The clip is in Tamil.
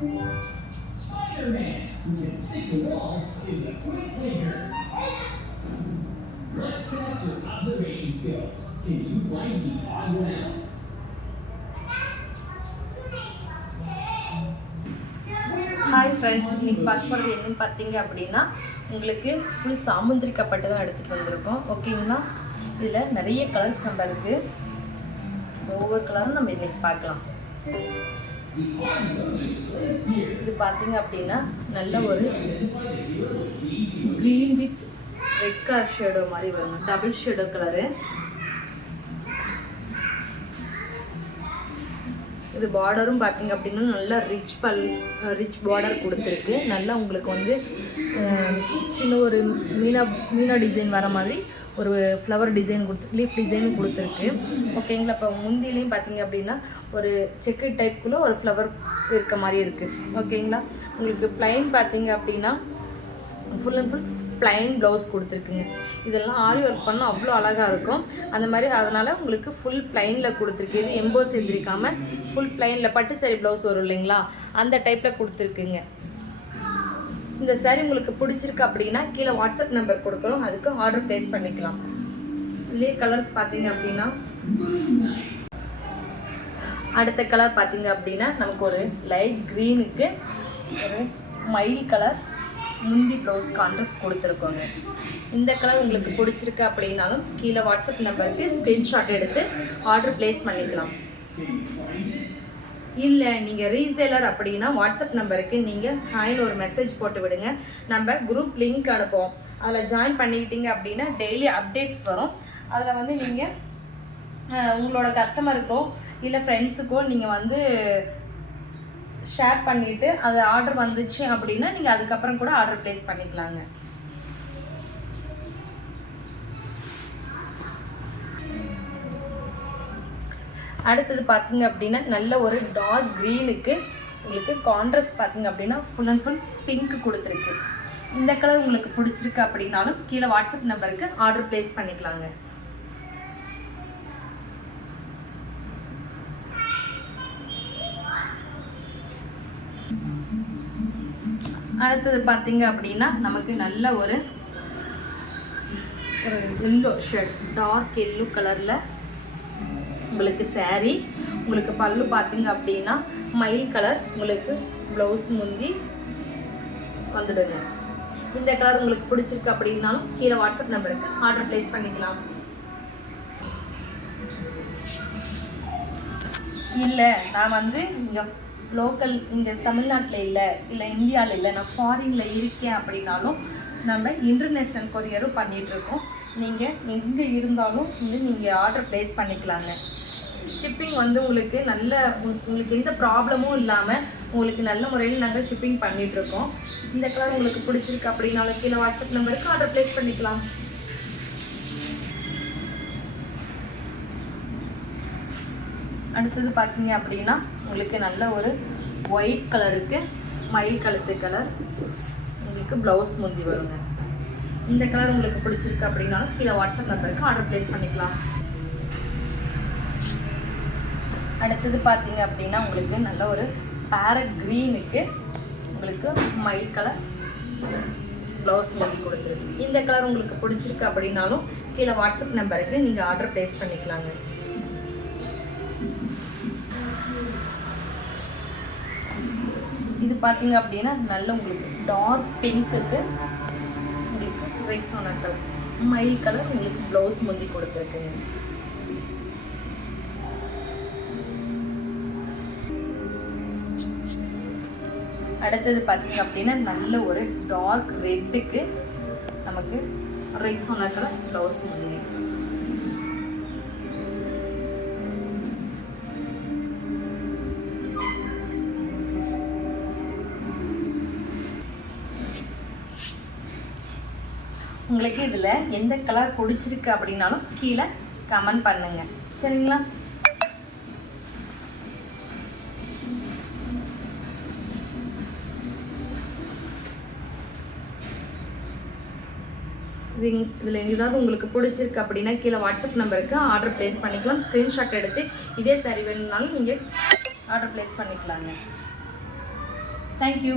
Spider-Man, who can stick to walls, is a quick thinker. Let's test your observation skills. Can you find the odd one out? Hi friends, இன்றைக்கி பார்க்க போகிறது என்னன்னு பார்த்தீங்க அப்படின்னா உங்களுக்கு ஃபுல் சாமுந்திரிக்கப்பட்டு தான் எடுத்துகிட்டு வந்திருக்கோம். ஓகேங்களா, இதில் நிறைய கலர்ஸ் நம்ம இருக்குது. ஒவ்வொரு கலரும் நம்ம இன்றைக்கி பார்க்கலாம். இது பார்த்தீங்க அப்படின்னா நல்ல ஒரு green with red colour shadow மாதிரி வருங்க, டபுள் ஷேடோ கலரு. இது பார்டரும் பார்த்தீங்க அப்படின்னா நல்லா ரிச் பார்டர் கொடுத்துருக்கு. நல்லா உங்களுக்கு வந்து சின்ன ஒரு மீனா டிசைன் வர மாதிரி ஒரு ஃப்ளவர் டிசைன் லீஃப் டிசைன் கொடுத்துருக்கு. ஓகேங்களா, இப்போ முந்திலையும் பார்த்தீங்க அப்படின்னா ஒரு செக்கு டைப்புக்குள்ளே ஒரு ஃப்ளவர் இருக்க மாதிரி இருக்குது. ஓகேங்களா, உங்களுக்கு ப்ளைன் பார்த்தீங்க அப்படின்னா full and full plain blouse கொடுத்துருக்குங்க. இதெல்லாம் ஆரி ஒர்க் பண்ணால் அவ்வளோ அழகாக இருக்கும். அந்த மாதிரி அதனால் உங்களுக்கு ஃபுல் ப்ளைனில் கொடுத்துருக்கு. இது எம்போஸ் எழுதிருக்காமல் ஃபுல் ப்ளைனில் பட்டு சாரி ப்ளவுஸ் வரும் இல்லைங்களா, அந்த டைப்பில் கொடுத்துருக்குங்க. இந்த சாரி உங்களுக்கு பிடிச்சிருக்கு அப்படின்னா கீழே வாட்ஸ்அப் நம்பர் கொடுக்குறோம், அதுக்கு ஆர்டர் ப்ளேஸ் பண்ணிக்கலாம். இதுலேயே கலர்ஸ் பார்த்தீங்க அப்படின்னா அடுத்த கலர் பார்த்தீங்க அப்படின்னா நமக்கு ஒரு லைட் க்ரீனுக்கு ஒரு மயில் கலர் முந்தி ப்ளவுஸ் கான்ட்ராஸ்ட் கொடுத்துருக்கோங்க. இந்த கலர் உங்களுக்கு பிடிச்சிருக்கு அப்படின்னாலும் கீழே வாட்ஸ்அப் நம்பருக்கு ஸ்க்ரீன்ஷாட் எடுத்து ஆர்டர் ப்ளேஸ் பண்ணிக்கலாம். இல்லை நீங்கள் ரீசேலர் அப்படின்னா வாட்ஸ்அப் நம்பருக்கு நீங்கள் ஹாய்னு ஒரு மெசேஜ் போட்டு விடுங்க. நம்ம குரூப் லிங்க் அனுப்புவோம், அதில் ஜாயின் பண்ணிக்கிட்டீங்க அப்படின்னா டெய்லி அப்டேட்ஸ் வரும். அதில் வந்து நீங்கள் உங்களோட கஸ்டமருக்கோ இல்லை ஃப்ரெண்ட்ஸுக்கோ நீங்கள் வந்து ஷேர் பண்ணிவிட்டு அது ஆர்டர் வந்துச்சு அப்படின்னா நீங்கள் அதுக்கப்புறம் கூட ஆர்டர் ப்ளேஸ் பண்ணிக்கலாங்க. அடுத்தது பார்த்தீங்க அப்படின்னா நல்ல ஒரு டார்க் க்ரீனுக்கு உங்களுக்கு கான்ட்ராஸ்ட் பார்த்தீங்க அப்படின்னா ஃபுல் அண்ட் ஃபுல் பிங்க் கொடுத்துருக்கு. இந்த கலர் உங்களுக்கு பிடிச்சிருக்கு அப்படின்னாலும் கீழே வாட்ஸ்அப் நம்பருக்கு ஆர்டர் ப்ளேஸ் பண்ணிக்கலாங்க. அடுத்தது பார்த்தீங்க அப்படின்னா நமக்கு நல்ல ஒரு எல்லோ ஷர்ட், டார்க் எல்லோ கலரில் உங்களுக்கு saree. உங்களுக்கு பல்லு பார்த்தீங்க அப்படின்னா மயில் கலர், உங்களுக்கு ப்ளவுஸ் முந்தி வந்துடுங்க. இந்த கலர் உங்களுக்கு பிடிச்சிருக்கு அப்படின்னாலும் கீழே வாட்ஸ்அப் நம்பருக்கு ஆர்டர் ப்ளேஸ் பண்ணிக்கலாம். இல்லை நான் வந்து இங்கே லோக்கல் இங்கே தமிழ்நாட்டில் இல்லை இந்தியாவில் இல்லை, நான் ஃபாரினில் இருக்கேன் அப்படின்னாலும் நம்ம இன்டர்நேஷ்னல் கொரியரும் பண்ணிகிட்ருக்கோம். நீங்கள் எங்கே இருந்தாலும் வந்து நீங்கள் ஆர்டர் ப்ளேஸ் பண்ணிக்கலாங்க. ஷிப்பிங் வந்து உங்களுக்கு எந்த ப்ராப்ளமும் இல்லாமல் உங்களுக்கு நல்ல முறையில் நாங்கள் ஷிப்பிங் பண்ணிகிட்ருக்கோம். இந்த கலர் உங்களுக்கு பிடிச்சிருக்கு அப்படின்னாலும் கீழே வாட்ஸ்அப் நம்பருக்கு ஆர்டர் ப்ளேஸ் பண்ணிக்கலாம். அடுத்தது பார்த்தீங்க அப்படின்னா உங்களுக்கு நல்ல ஒரு ஒயிட் கலருக்கு மயில் கழுத்து கலர் உங்களுக்கு ப்ளவுஸ் முந்தி வருங்க. இந்த கலர் உங்களுக்கு பிடிச்சிருக்கு அப்படின்னாலும் கீழே வாட்ஸ்அப் நம்பருக்கு ஆர்டர் ப்ளேஸ் பண்ணிக்கலாம். அடுத்தது பார்த்தீங்க அப்படின்னா உங்களுக்கு நல்ல ஒரு பேரட் க்ரீனுக்கு உங்களுக்கு மயில் கலர் ப்ளவுஸ் முந்தி கொடுத்துருக்கு. இந்த கலர் உங்களுக்கு பிடிச்சிருக்கு அப்படின்னாலும் கீழே வாட்ஸ்அப் நம்பருக்கு நீங்கள் ஆர்டர் ப்ளேஸ் பண்ணிக்கலாங்க. இது பார்த்தீங்க அப்படின்னா நல்ல உங்களுக்கு டார்க் பிங்க்குக்கு உங்களுக்கு ரெக்ஸோனா கலர் மயில் கலர் உங்களுக்கு ப்ளவுஸ் முந்தி கொடுத்துருக்குங்க. அடுத்தது பார்த்தீங்க அப்படின்னா நல்ல ஒரு டார்க் ரெட்டுக்கு நமக்கு ரெக்ஸோனா கலர் ப்ளவுஸ் முந்தி. உங்களுக்கு இதில் எந்த கலர் பிடிச்சிருக்கு அப்படின்னாலும் கீழே கமெண்ட் பண்ணுங்க, சரிங்களா? இதில் ஏதாவது உங்களுக்கு பிடிச்சிருக்கு அப்படின்னா கீழே வாட்ஸ்அப் நம்பருக்கு ஆர்டர் ப்ளேஸ் பண்ணிக்கலாம். ஸ்க்ரீன்ஷாட் எடுத்து இதே சாரி வேணும்னாலும் நீங்கள் ஆர்டர் ப்ளேஸ் பண்ணிக்கலாங்க. தேங்க்யூ.